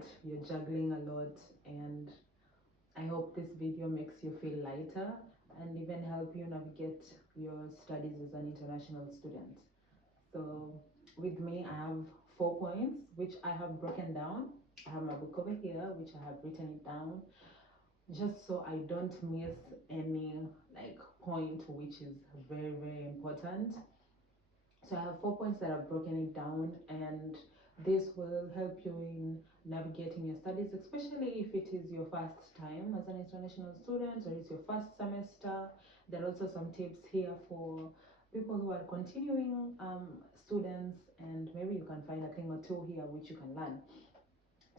lot, you're juggling a lot, and I hope this video makes you feel lighter and even help you navigate your studies as an international student. So with me, I have 4 points which I have broken down. I have my book over here which I have written it down just so I don't miss any like point which is very important. So I have 4 points that I've broken it down, and this will help you in navigating your studies, especially if it is your first time as an international student or it's your first semester. There are also some tips here for people who are continuing students, and maybe you can find a thing or two here which you can learn.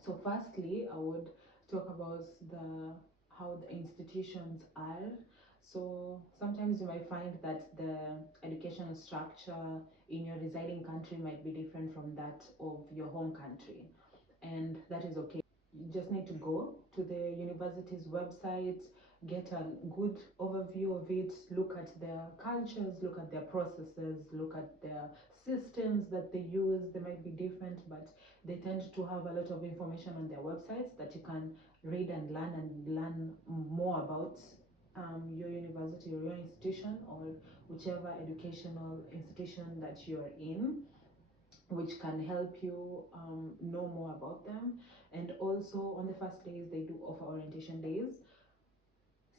So firstly, I would talk about the how the institutions are. So sometimes you might find that the educational structure in your residing country might be different from that of your home country, and that is okay. You just need to go to the university's website, get a good overview of it, look at their cultures, look at their processes, look at their systems that they use. They might be different, but they tend to have a lot of information on their websites that you can read and learn more about your university or your institution or whichever educational institution that you're in, which can help you know more about them. And also on the first days they do offer orientation days.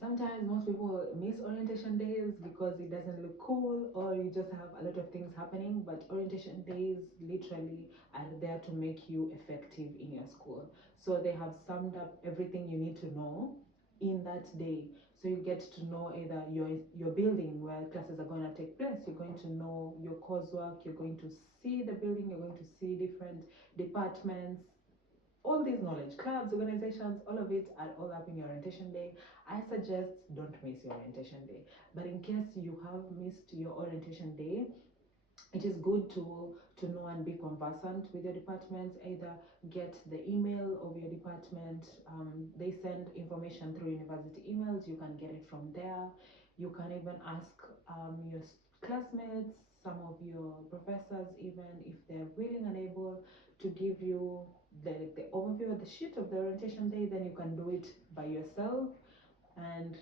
Sometimes most people miss orientation days because it doesn't look cool or you just have a lot of things happening, but orientation days literally are there to make you effective in your school. So they have summed up everything you need to know in that day. So you get to know either your building where classes are going to take place, you're going to know your coursework, you're going to see the building, you're going to see different departments, all these knowledge, clubs, organizations, all of it are all up in your orientation day. I suggest don't miss your orientation day. But in case you have missed your orientation day, it is good to know and be conversant with your departments. Either get the email of your department. They send information through university emails. You can get it from there. You can even ask your classmates, some of your professors, even if they're willing and able to give you the overview of the sheet of the orientation day. Then you can do it by yourself, and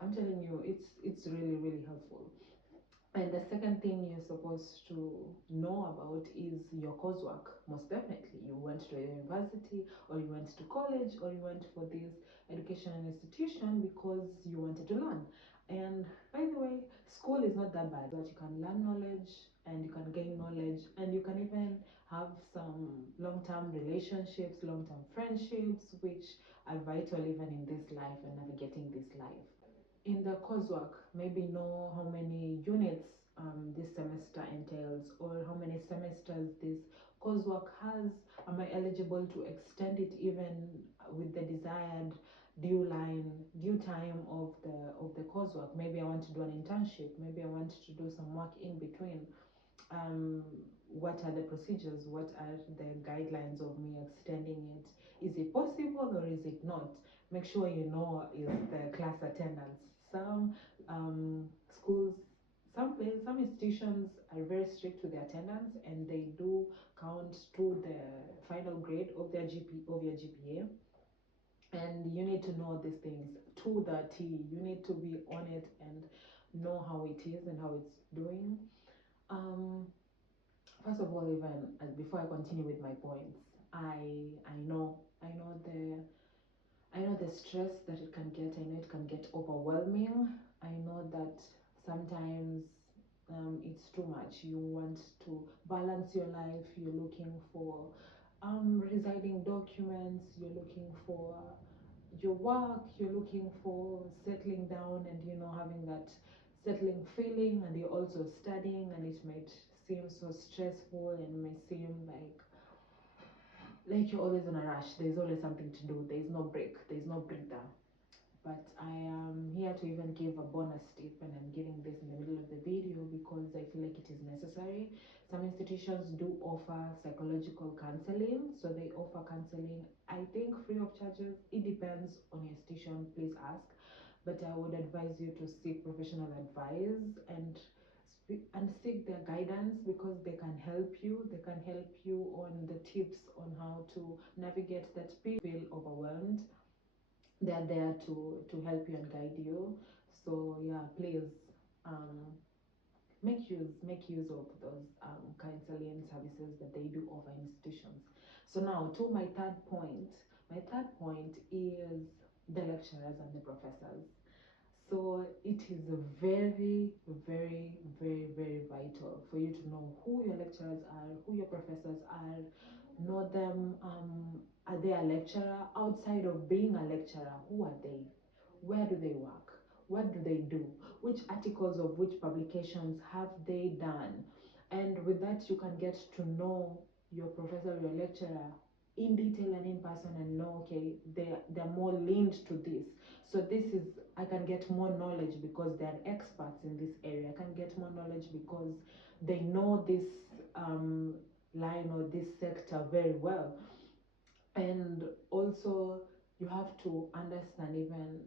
I'm telling you, it's really helpful. And the second thing you're supposed to know about is your coursework. Most definitely, you went to a university or you went to college or you went for this educational institution because you wanted to learn. And by the way, school is not that bad, but you can learn knowledge and you can gain knowledge and you can even have some long-term relationships, long-term friendships, which are vital even in this life and navigating this life. In the coursework, maybe know how many units this semester entails or how many semesters this coursework has. Am I eligible to extend it even with the desired due time of the coursework? Maybe I want to do an internship, maybe I want to do some work in between. What are the procedures, what are the guidelines of me extending it? Is it possible or is it not? Make sure you know is the class attendance. Some schools, some institutions are very strict with the attendance and they do count to the final grade of your GPA, and you need to know these things to the T. You need to be on it and know how it is and how it's doing. First of all, even before I continue with my points, I know the stress that it can get. I know it can get overwhelming. I know that sometimes it's too much. You want to balance your life. You're looking for residing documents. You're looking for your work. You're looking for settling down and having that settling feeling, and you're also studying, and it might seem so stressful and may seem like you're always in a rush. There's always something to do. There's no break. There's no breather. But I am here to even give a bonus tip, and I'm giving this in the middle of the video because I feel like it is necessary. Some institutions do offer psychological counseling, so they offer counseling, I think, free of charges. It depends on your institution. Please ask, but I would advise you to seek professional advice and and seek their guidance, because they can help you. They can help you on the tips on how to navigate that feel overwhelmed. They are there to help you and guide you. So yeah, please, um, make use of those counseling services that they do offer institutions. So now to my third point. My third point is the lecturers and the professors. So it is very, very, very, very vital for you to know who your lecturers are, who your professors are, know them. Are they a lecturer? Outside of being a lecturer, who are they? Where do they work? What do they do? Which articles of which publications have they done? And with that, you can get to know your professor, your lecturer in detail and in person, and know, okay, they're more leaned to this. So this is, I can get more knowledge because they're experts in this area. I can get more knowledge because they know this line or this sector very well. And also, you have to understand, even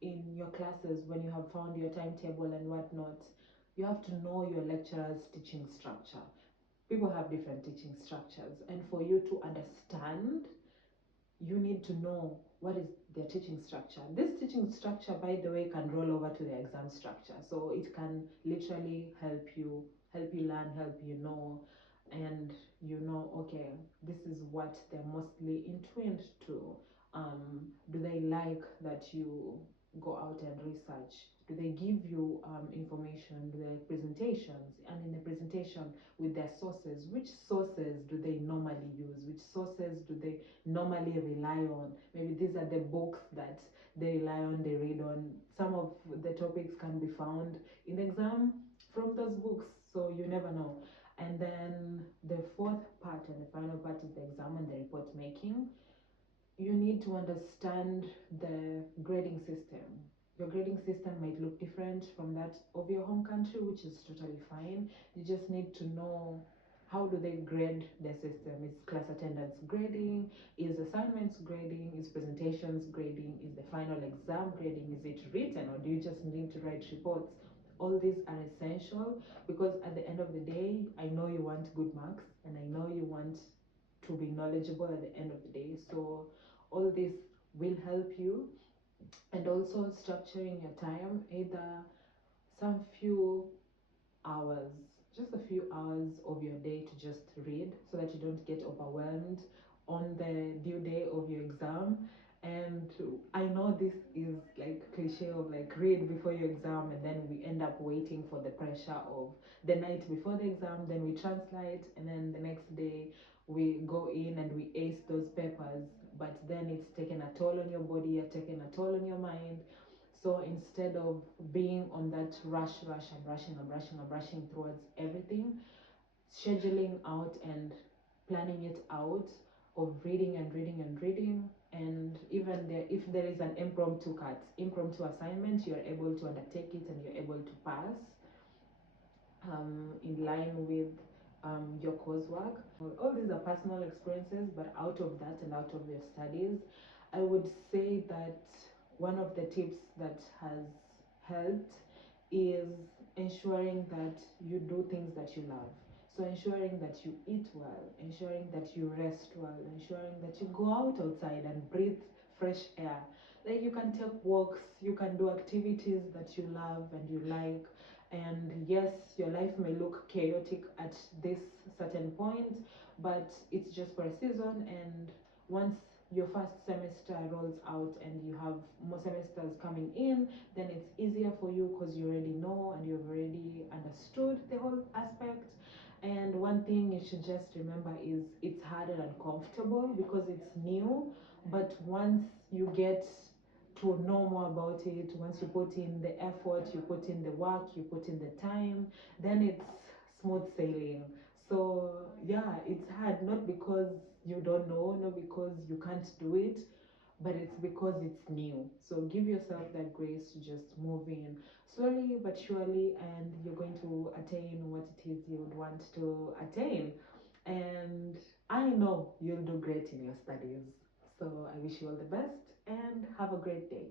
in your classes, when you have found your timetable and whatnot, you have to know your lecturer's teaching structure. People have different teaching structures, and for you to understand, you need to know what is their teaching structure. This teaching structure, by the way, can roll over to the exam structure, so it can literally help you learn, help you know, and you know, okay, this is what they're mostly intuned to. Do they like that you go out and research? Do they give you information? Do they like presentations? And in the presentation, with their sources, which sources do they normally use? Which sources do they normally rely on? Maybe these are the books that they rely on, they read on. Some of the topics can be found in exam from those books, so you never know. And then the fourth part and the final part is the exam and the report making. You need to understand the grading system. Your grading system might look different from that of your home country, which is totally fine. You just need to know, how do they grade their system? Is class attendance grading? Is assignments grading? Is presentations grading? Is the final exam grading? Is it written, or do you just need to write reports? All these are essential, because at the end of the day, I know you want good marks, and I know you want to be knowledgeable at the end of the day. So all this will help you. And also structuring your time, either some few hours, just a few hours of your day to just read, so that you don't get overwhelmed on the due day of your exam. And I know this is like cliche of like read before your exam, and then we end up waiting for the pressure of the night before the exam, then we translate, and then the next day we go in and we ace those papers, but then it's taken a toll on your body, you're taking a toll on your mind. So instead of being on that rush and rushing towards everything, scheduling out and planning it out, of reading and reading and reading, and even there, if there is an impromptu assignment, you're able to undertake it and you're able to pass in line with your coursework. All these are personal experiences, but out of that and out of your studies, I would say that one of the tips that has helped is ensuring that you do things that you love. So ensuring that you eat well, ensuring that you rest well, ensuring that you go out outside and breathe fresh air. Like, you can take walks, you can do activities that you love and you like. And yes, your life may look chaotic at this certain point, but it's just for a season. And once your first semester rolls out and you have more semesters coming in, then it's easier for you, because you already know and you've already understood the whole aspect. And one thing you should just remember is, it's hard and uncomfortable because it's new, but once you get to know more about it, once you put in the effort, you put in the work, you put in the time, then it's smooth sailing. So yeah, it's hard, not because you don't know, not because you can't do it, but it's because it's new. So give yourself that grace to just move in slowly but surely, and you're going to attain what it is you would want to attain. And I know you'll do great in your studies. So I wish you all the best and have a great day.